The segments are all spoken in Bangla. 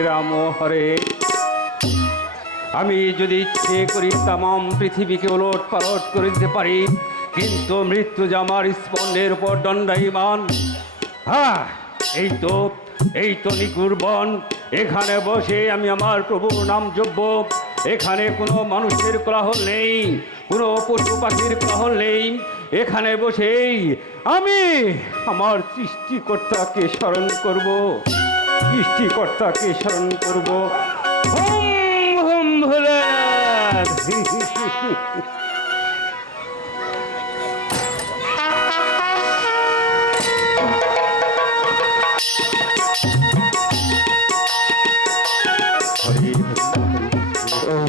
রাম হরে। আমি যদি ইচ্ছে করি তামাম পৃথিবীকে ওলট পালট করে দিতে পারি, কিন্তু মৃত্যু যে আমার স্পন্দের উপর দণ্ডায়মান। হ্যাঁ, এই তো নিকুর বন। এখানে বসে আমি আমার প্রভুর নাম জপব। এখানে কোনো মানুষের কোলাহল নেই, কোনো পশু পাখির কোলাহল নেই। এখানে বসেই আমি আমার সৃষ্টিকর্তাকে স্মরণ করব, সৃষ্টিকর্তাকে স্মরণ করব। হুম হুম ভোলেনাথ।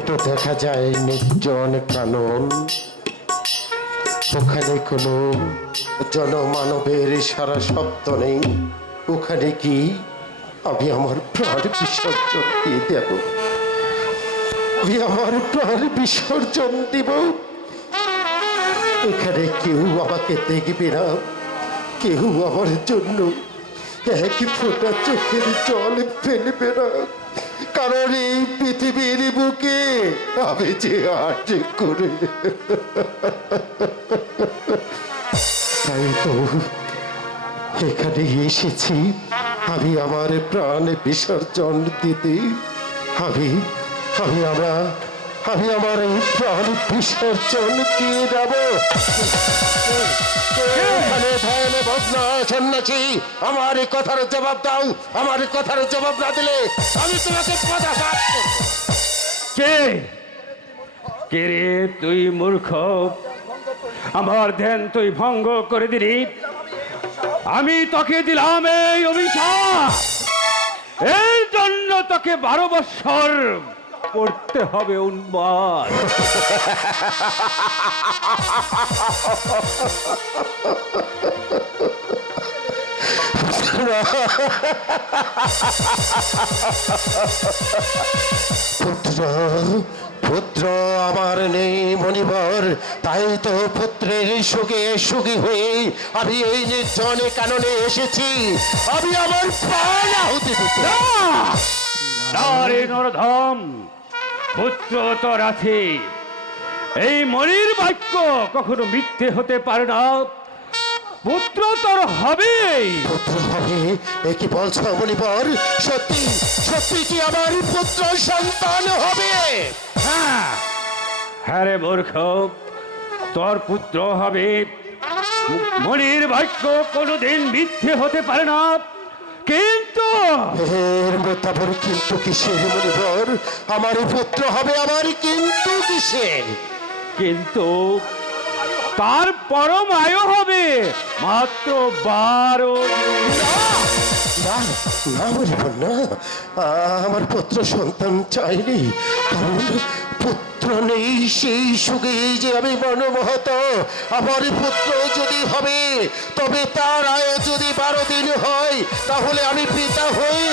তো দেখা যায় নির্জন কানন, ওখানে কোনো জনমানবের সারা শব্দ নেই। ওখানে কি আমি আমার প্রাণ বিসর্জন দিয়ে দেব? আমি আমার প্রাণ বিসর্জন দিব। এখানে কেউ আমাকে দেখবে না, কেউ আমার জন্য এক ফোঁটা চোখের জল ফেলবে না, কারণ এই পৃথিবীর বুকে আমি যে আজ করে। তাই তো এখানে এসেছি আমি আমার প্রাণ বিসর্জন দিতে। আমি আমি আমি আমার এই প্রাণ বিসর্জন দিয়ে যাব। সন্ন্যাসী, আমার এই কথার জবাব দাও। আমার কথার জবাব না দিলে আমি তোমাকে পদাঘাত করব। কে কে রে তুই মূর্খ? আমার ধ্যান তুই ভঙ্গ করে দিলি। আমি তোকে দিলাম এই অভিশাপ, এর জন্য তোকে 12 বৎসর পড়তে হবে উন্মাদ। পুত্র আমার নেই মণিবর, তাই তো পুত্রের সুখে সুখী হয়ে আমি এই নির্জনে কাননে এসেছি। আমি আমার প্রাণ আহুতি দিতে। নারে নরধম, পুত্র তোর আছে। এই মনির বাক্য কখনো মিথ্যে হতে পারে না। পুত্র তোর হবে। পুত্র হবে? এ কি বলছো মণিবর? সত্যি সত্যি কি আমার পুত্র সন্তান হবে? হ্যাঁ হ্যাঁ রে মূর্খ, তোর পুত্র হবে। মনির বাক্য কোনোদিন মিথ্যে হতে পারে না। কিন্তু এর মধ্যে আবার কিন্তু কিসের মণিবর? আমার পুত্র হবে আবার কিন্তু কিসের? কিন্তু তার পরম আয়ু হবে মাত্র 12 দিন। না না মণিবর না, আমার পুত্র সন্তান চাইনি। কারণ পুত্র নেই সেই সুখে যে আমি মনোমহত। আমার পুত্র যদি হবে, তবে তার আয়ু যদি 12 দিন হয়, তাহলে আমি পিতা হয়ে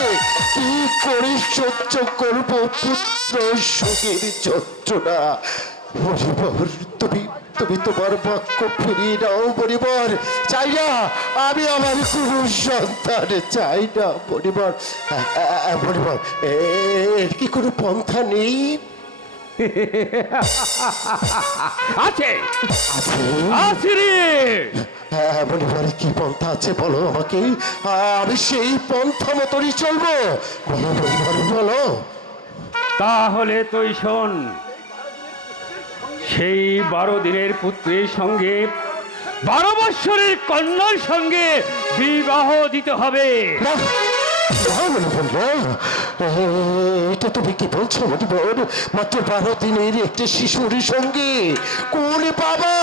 কি করে সহ্য করবো পুত্র সুখের যন্ত্রণা? মণিবর, তুমি তুমি তোমার বাক্য ফিরিয়ে নাও মণিবর। চাই না, আমি আমার কোনো সন্তান চাই না মণিবর। মণিবর, এর কি কোনো পন্থা নেই? আছে আছে রে। হ্যাঁ মণিবর, কি পন্থা আছে বলো আমাকে। আমি সেই পন্থা মতনই চলবো। বলো মণিবর, বলো। তাহলে তুই শোন, সেই 12 দিনের পুত্রের সঙ্গে 12 বৎসরের কন্যার সঙ্গে বিবাহ দিতে হবে। না না মণিবর, না। এটা তুমি কি বলছো মণিবর? মাত্র 12 দিনের একটি শিশুর সঙ্গে কোন বাবা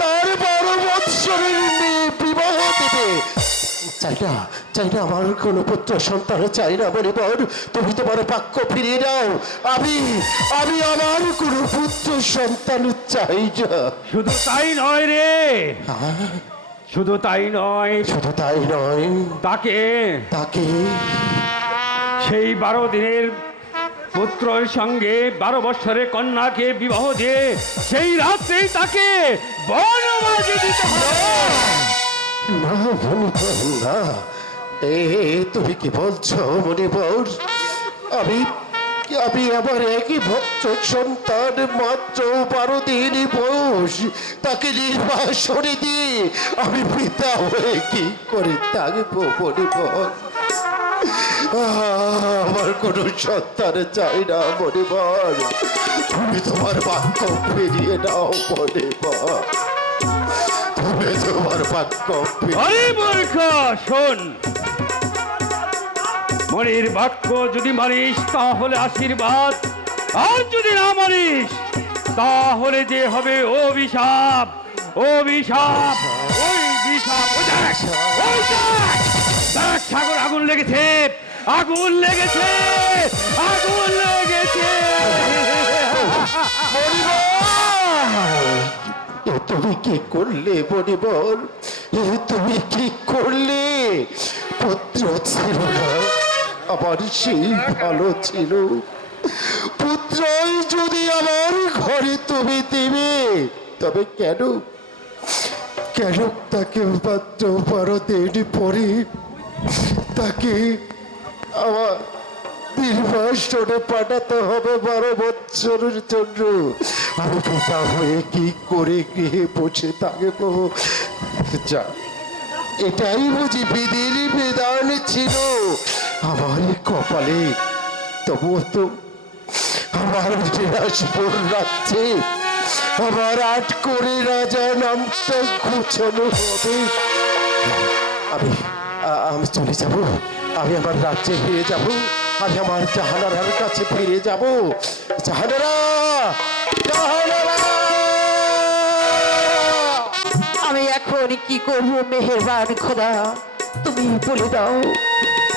তার 12 বৎসরের মেয়ে বিবাহ দেবে? চাই না, চাই না, আমার কোনো পুত্র সন্তান চাই না মণিবর। তুমি তোমার বাক্য ফিরিয়ে দাও। আমি আমি আমার কোনো পুত্র সন্তান চাই না। শুধু তাই নয় রে, শুধু তাই নয়, শুধু তাই নয়, তাকে তাকে সেই 12 দিনের পুত্রের সঙ্গে 12 বৎসরের কন্যাকে বিবাহ দিয়ে সেই রাত্রেই তাকে বনবাসে দিতে হবে। না মণিবর, না। তুমি কি বলছো মণিবর? আমি আমি আমার একই ভক্ত সন্তান, মাত্র 12 দিন বয়স, তাকে নির্বাসনে দিয়ে আমি পিতা হয়ে কি করে থাকবো বলে বল? আমার কোনো সন্তান চাই না বলে বল। তুমি তোমার বাক্য ফিরিয়ে নাও বলে বল। তুমি তোমার বাক্য আরে মূর্খ, শোন, মনির বাক্য যদি মানিস তাহলে আশীর্বাদ, আর যদি না মানিস তাহলে যে হবে অভিশাপ। অভিশাপ, ওই অভিশাপ। ওই দেখ, ওই দেখ, দেখ সাগর, আগুন লেগেছে, আগুন লেগেছে, আগুন লেগেছে। তুমি কি করলে বল? তুমি কি করলে? পুত্র ছিল না, আমার সেই ভালো ছিল। পুত্রই যদি আমার ঘরে তুমি দেবে, তবে কেন কেন তাকে মাত্র 12 দিন পরে তাকে আমার নির্বাসনে পাঠাতে হবে 12 বছরের জন্য? আমি পিতা হয়ে কি করে গৃহে বসে থাকবো? যা, এটাই বুঝি বিধির বিধান ছিল আমার কপালে। তবুও তো আমার দিনাজপুর রাজ্যে আমার 8 করে রাজা নামটা ঘোষণা হবে। আমি আমি চলে যাব, আমি আমার রাজ্যে ফিরে যাব, আমি আমার জাহানারার কাছে ফিরে যাব। জাহানারা, জাহানারা! আমি এখন কি করবো মেহেরবান খোদা, তুমি বলে দাও।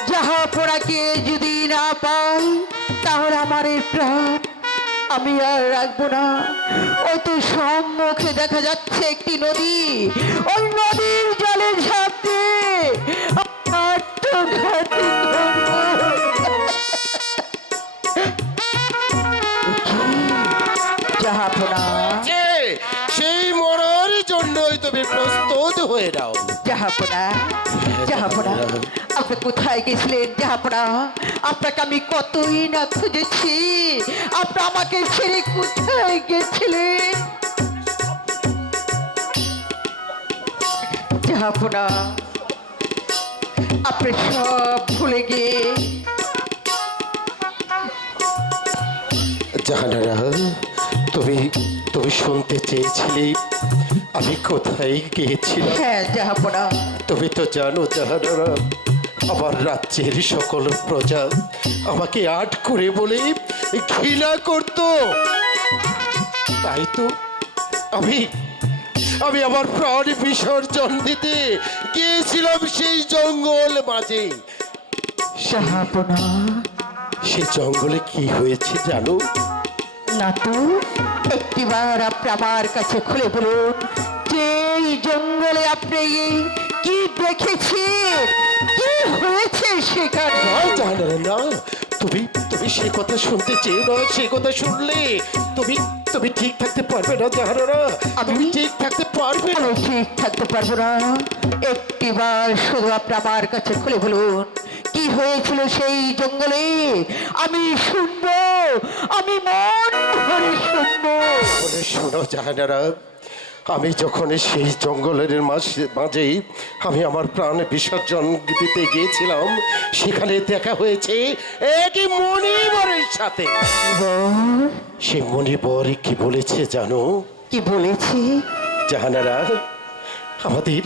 জাহাপনাকে যদি না পাই তাহলে আমার এই প্রাণ আমি আর রাখবো না। ওই তো সম্মুখে দেখা যাচ্ছে একটি নদী, ওই নদীর জলে ঝাঁপ দিয়ে আত্মঘাতী করবো। জাহাপনা, সেই মরার জন্যই তুমি প্রস্তুত হয়ে নাও। জাহাপনা, জাহাপনা, আপনি কোথায় গেছিলেন? জাহাপনা, আপনাকে আমি কতই না খুঁজেছি। আপনি আমাকে ছেড়ে কোথায় গেছিলেন? জাহাপনা, আপনি সব ভুলে গিয়ে জাহানারা, তুমি তুমি শুনতে চেয়েছিলে আমি কোথায় গিয়েছিলাম? হ্যাঁ জাহাপনা, তুমি তো জানো জাহানারা, আমার রাজ্যের সকল প্রজা আমাকে 8 করে বলে ঘৃণা করত। তাই তো আমি আমি আমার প্রাণ বিসর্জন দিতে গিয়েছিলাম সেই জঙ্গল মাঝে। জাহাপনা, সে জঙ্গলে কি হয়েছে জানো? না তো, একটিবার আপনি আমার কাছে খুলে বলুন যে এই জঙ্গলে আপনি কি দেখেছেন, কি হয়েছে সেখানে? না জাহানারা, না, তুমি তুমি সে কথা শুনতে চেয়ে না। সে কথা শুনলে তুমি তুমি ঠিক থাকতে পারবে না জাহানারা, তুমি ঠিক থাকতে পারবে না। আমি ঠিক থাকতে পারবো না। একটিবার শুধু আপনি আমার কাছে খুলে বলুন কি হয়েছিল সেই জঙ্গলে। আমি শুনবো, আমি মন ভরে শুনবো। বলে শোনো জাহানারা, আমি যখন সেই জঙ্গলের মাঝেই আমি আমার প্রাণ বিসর্জন দিতে গিয়েছিলাম, সেখানে দেখা হয়েছে এক মণিবরের সাথে। সে মণিবর কি বলেছে জানো? কি বলেছি? জাহানারা, আমাদের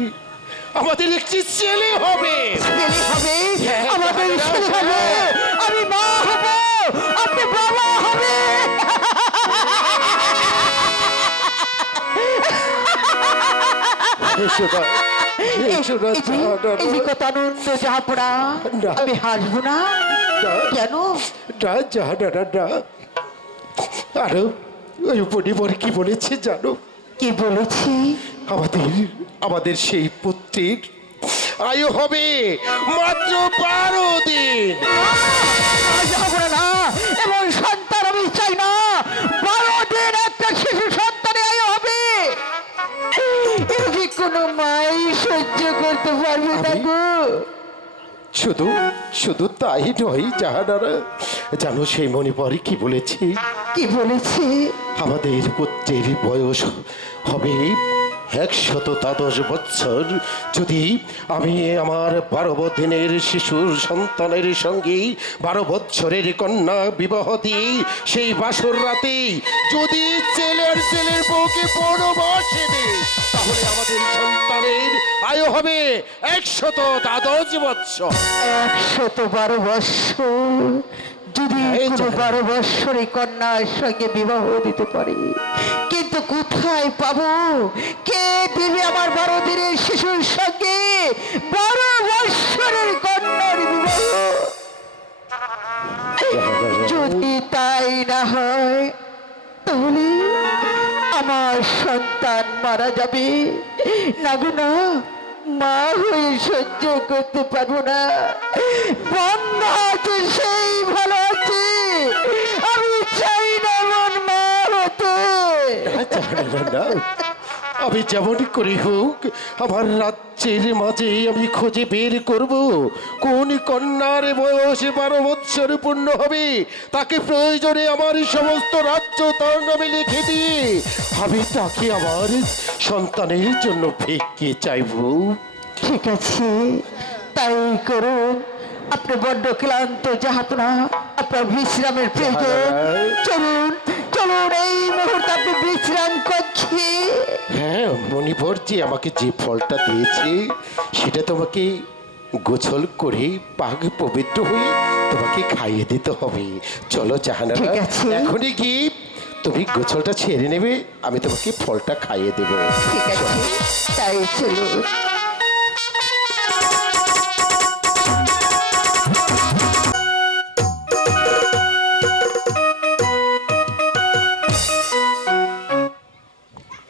আমাদের একটি ছেলে হবে। ছেলে হবে, আমাদের ছেলে হবে, আমি মা হব, আপনি বাবা হবে। এই যে কত আনন্দ জাহাপনা, না। আমি হাসবো না কেন? না জাহানারা, না। আরো ওই মণিবর কি বলেছে জানো? কি বলেছি? আমাদের আমাদের সেই পুত্রের আয়ু হবে মাত্র 12 দিন। জাহাপনা না, এমন সন্তান আমি চাই না। 12 দিন একটা শিশু সন্তানের আয়ু হবে, এ যে কোনো মাই সহ্য করতে পারবে না গো। শুধু শুধু তাই নয় জাহানারা, জানো সেই মণিপর কি বলেছে? কি বলেছে? আমাদের পুত্রের বয়স হবে 112 বৎসর যদি আমি আমার 12 দিনের শিশুর সন্তানের সঙ্গে 12 বৎসরের কন্যা বিবাহ দিই, সেই বাসর রাতে যদি ছেলের বউকে বনবাসে দিই, তাহলে আমাদের সন্তানের আয়ু হবে 112 বৎসর। 112 বৎসর যদি এই কোনো জাহান। 12 বৎসরে কন্যার সঙ্গে বিবাহ দিতে পারে, কিন্তু কোথায় পাবো? কে দেবে আমার 12 দিনের শিশুর সঙ্গে 12 বৎসরের কন্যার বিবাহ? যদি তাই না হয়, তাহলে আমার সন্তান মারা যাবে। না গো না, মা হয়ে সহ্য করতে পারবো না। বন্ধা আছে সেই ভালো আছে, আমি চাই না মন মা হতে। আমি যেমন করি হোক আমার রাজ্যের মাঝে আমি খুঁজে বের করব কোন কন্যার বয়স 12 বৎসর পূর্ণ হবে, তাকে প্রয়োজনে আমার সমস্ত রাজ্য তার নামে লিখে দিয়ে আমি তাকে আমার সন্তানের জন্য ভিক্ষে চাইবো। ঠিক আছে, তাই করুন। আপনি বড্ড ক্লান্ত জাহাপনা, আপনার বিশ্রামের প্রয়োজন। চলুন চলুন, এই মুহূর্তে আপনি বিশ্রাম করছি। হ্যাঁ, মণিপর যে আমাকে যে ফলটা দিয়েছে সেটা তোমাকে গোছল করে পাক পবিত্র হয়ে তোমাকে খাইয়ে দিতে হবে। চলো জাহানারা, ঠিক আছে। এখনই কি তুমি গোছলটা ছেড়ে নেবে, আমি তোমাকে ফলটা খাইয়ে দেবো। ঠিক আছে, তাই চলুন।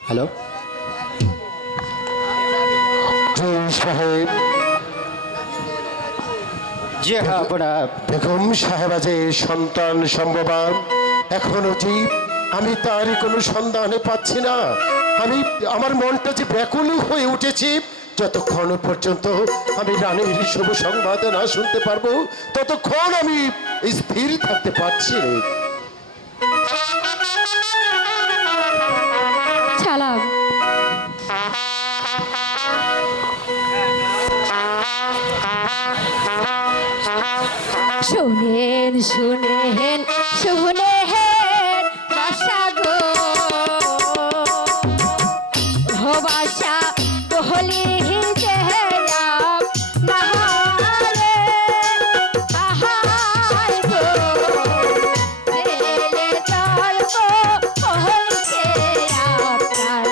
হ্যালো সাহেব। জি হ্যাঁ আপনার বেগম সাহেবা যে সন্তান সম্ভবান এখনো জীব, আমি তার কোনো সন্ধানে পাচ্ছি না। আমার মনটা যে ব্যাকুল হয়ে উঠেছে। যতক্ষণ পর্যন্ত আমি রানীর শুভ সংবাদ না শুনতে পারবো ততক্ষণ আমি স্থির থাকতে পারছি না। সালাম। শুনেন শুনেন শুনেন বাসা গো, হো বাসা বহলি জেলাম নাহারে আহাই গো, জেলে চলব হইছে আপনার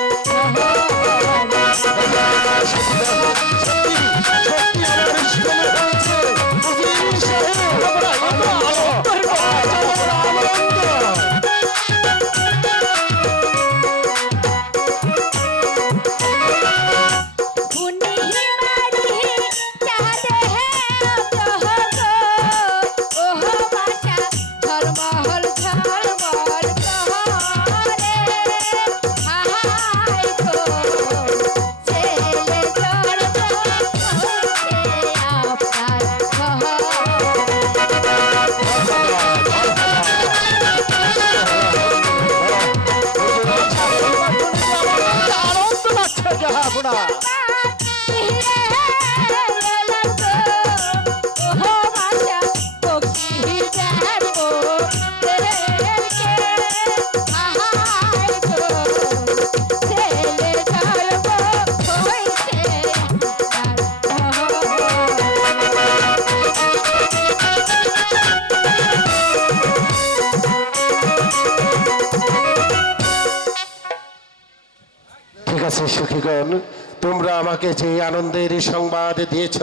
সখীগণ, তোমরা আমাকে যে আনন্দের সংবাদ দিয়েছ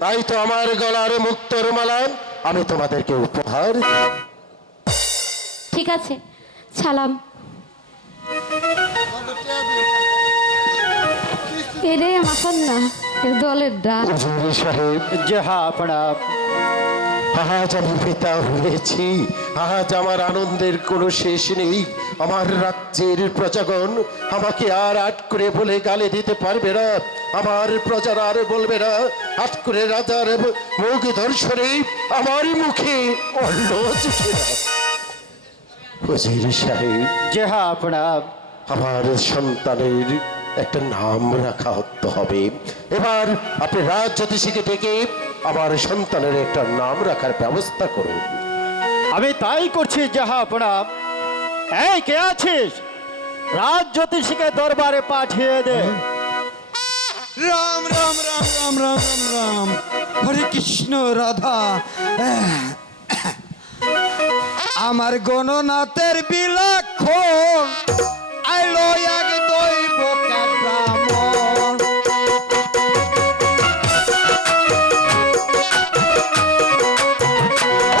তাই তো আমার গলার মুক্তোর মালা আমি তোমাদেরকে উপহার। ঠিক আছে, সালাম। এটাই আমার না দলের ডাক। হুজুর সাহেব, জি হ্যাঁ আপনার আজ আমি পিতা হয়েছি, আজ আমার আনন্দের কোনো শেষ নেই। আমার রাজ্যের প্রজাগণ আমাকে আর আট করে বলে গালি দিতে পারবে না। আমার প্রজারা আর বলবে না হাট করে রাজার মুখ দর্শনে আমার মুখে অন্ন জুটে না। হুজুর সাহেব, যে হা প্রণাম। আমার সন্তানের একটা নাম রাখা হতে হবে। এবার আপনি রাজ জ্যোতিষীকে ডেকে আমার সন্তানের একটা নাম রাখার ব্যবস্থা করুন। আমি তাই করছি যাহা প্রণাম। এই কে আছিস? রাজ জ্যোতিষীকে দরবারে পাঠিয়ে দে। রাম রাম রাম রাম রাম রাম রাম, হরে কৃষ্ণ রাধা। আমার গণনাথের বিলাক্ষণ আইলো এক দৈব ব্রাহ্মণ।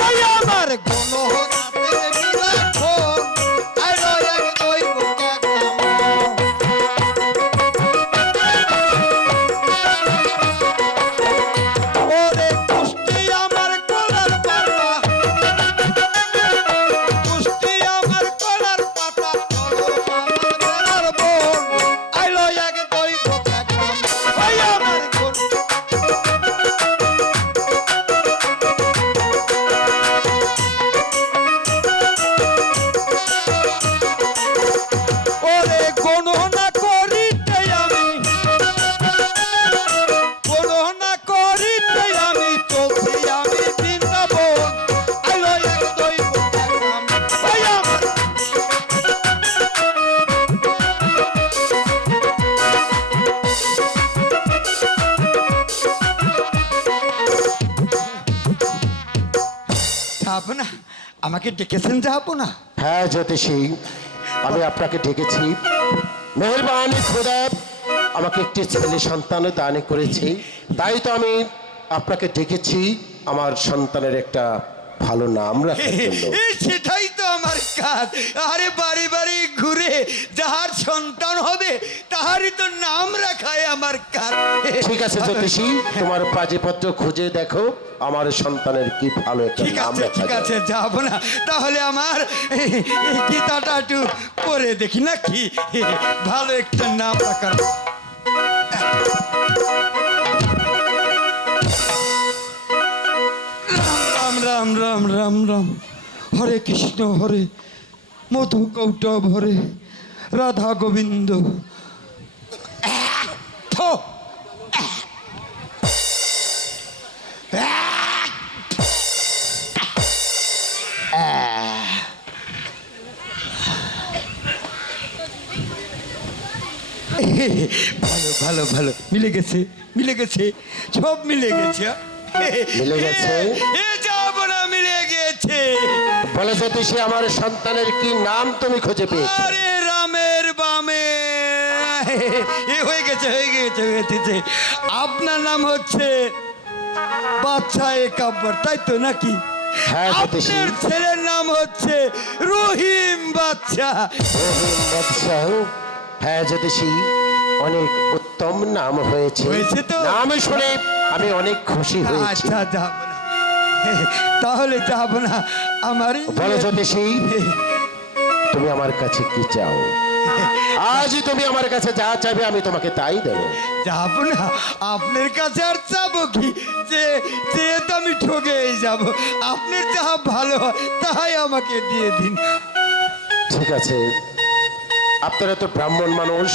ওই আমার গণনাথের বিলাক্ষণ আইলো এক দৈব ব্রাহ্মণ। ওরে কুষ্টি আমার কলার পাতা, কুষ্টি আমার কলার পাতা, আমার বেলার বোন আইলো এক দৈব ব্রাহ্মণ। ওই আমার গুণ ওরে গণনা করিতে আমি, গণনা করিতে আমি চলছি আমি বৃন্দাবন আইলো এক দৈব ব্রাহ্মণ। ওই আমার যাবো না, আমাকে ডেকেছেন যাবো না। হ্যাঁ জ্যোতিষী, আমি আপনাকে ডেকেছি। মেহেরবানি খোদা আমাকে একটি ছেলে সন্তান দান করেছে, তাই তো আমি আপনাকে ডেকেছি আমার সন্তানের একটা ভালো নাম রাখার জন্য। সেটাই তো আমার কাজ। আরে বাড়ি বাড়ি ঘুরে যাহার সন্তান হবে তাহারই তো নাম রাখায় আমার কাজ। ঠিক আছে জ্যোতিষী, তোমার পাজিপত্র খুঁজে দেখো আমার সন্তানের কি ভালো একটা ঠিক নাম আছে রাখা ঠিক যায়। আছে, যাবো না। তাহলে আমার এই গীতাটা একটু পড়ে দেখি নাকি, ভালো একটা নাম রাখার। রাম রাম রাম রাম রাম, হরে কৃষ্ণ হরে মধু কৌটব হরে রাধা গোবিন্দ। থো। ভালো ভালো ভালো, মিলে গেছে মিলে গেছে, সব মিলে গেছে। মিলে গেছে? যাবো না, মিলে গেছে। বলে জ্যোতিষী, আমার সন্তানের কি নাম তুমি খুঁজে পেয়েছো? আরে রামের বামে হয়ে গেছে হয়ে গেছে হয়ে গেছে। আপনার নাম হচ্ছে বাদশা একাব্বর, তাই তো নাকি? হ্যাঁ জ্যোতিষী। আপনার ছেলের নাম হচ্ছে রহিম বাদশা। রহিম বাদশা। হ্যাঁ জ্যোতিষী, অনেক উত্তম নাম হয়েছে। হয়েছে তো? নাম শুনে আমি অনেক খুশি হয়েছি। আচ্ছা যাব না, তাহলে যাব না। আমার বলো জ্যোতিষী, তুমি আমার কাছে কি চাও? আজ তুমি আমার কাছে যা চাইবে আমি তোমাকে তাই দেবো। যাব না, আপনার কাছে আর চাবো কি, যে তো আমি ঠকেই যাব। আপনার যাহা ভালো হয় তাহাই আমাকে দিয়ে দিন। ঠিক আছে, আপনারা তো ব্রাহ্মণ মানুষ,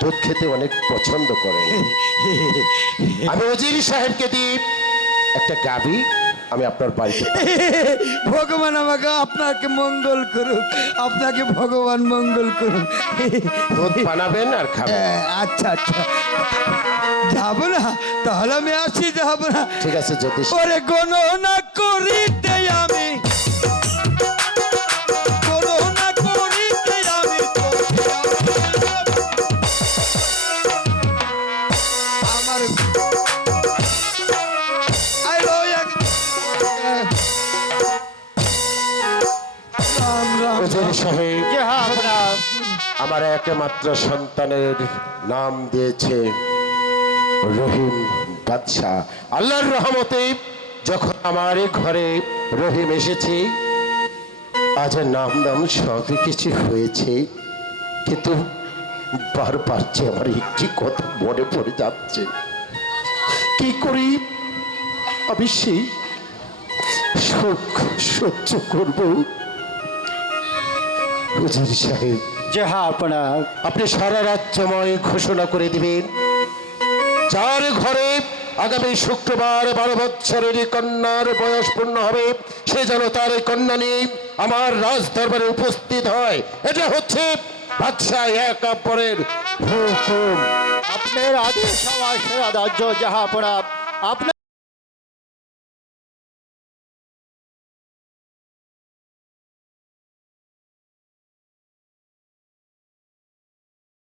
দুধ খেতে অনেক পছন্দ করে। আমি ওজির সাহেবকে দিই একটা গাভী, আমি আপনার বাড়িতে ভগবান আমাকে আপনাকে মঙ্গল করুক, আপনাকে ভগবান মঙ্গল করুক। দুধ বানাবেন আর খাবেন। আচ্ছা আচ্ছা, যাব না, তাহলে আমি আসি, যাব না। ঠিক আছে জ্যোতিষ। ওরে গণনা করিতে আমি, গণনা করিতে আমি আমার আইলো এক রাম রাম। ওজির সাহেব যে হা প্রণাম। আমার একমাত্র সন্তানের নাম দিয়েছে রহিম বাদশাহ। আল্লাহর রহমতে যখন আমার এই ঘরে রহিম এসেছে, আজ নাম দাম সবই কিছু হয়েছে, কিন্তু বারবার যে আমার একটি কথা মনে পড়ে যাচ্ছে। কি করি আমি সেই সুখ সহ্য করব? উজির সাহেব, জাহাপনা, আপনি সারা রাজ্যময় ঘোষণা করে দিবেন, যার ঘরে আগামী শুক্রবার 12 বৎসরের কন্যার বয়স পূর্ণ হবে, সে যেন তার কন্যা নিয়ে আমার রাজ দরবারে উপস্থিত হয়। এটা হচ্ছে বাদশাহ একাব্বরের হুকুম। আপনার আদেশ আমার সেরা রাজ্য জাহাপনা। আপনার